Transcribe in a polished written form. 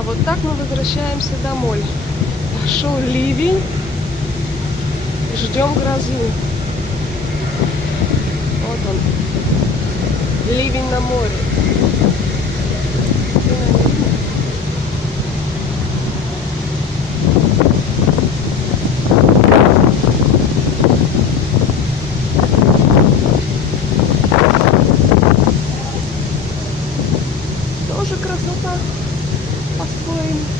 Да, вот так мы возвращаемся домой. Пошел ливень. Ждем грозы. Вот он. Ливень на море. Тоже красота по-своему.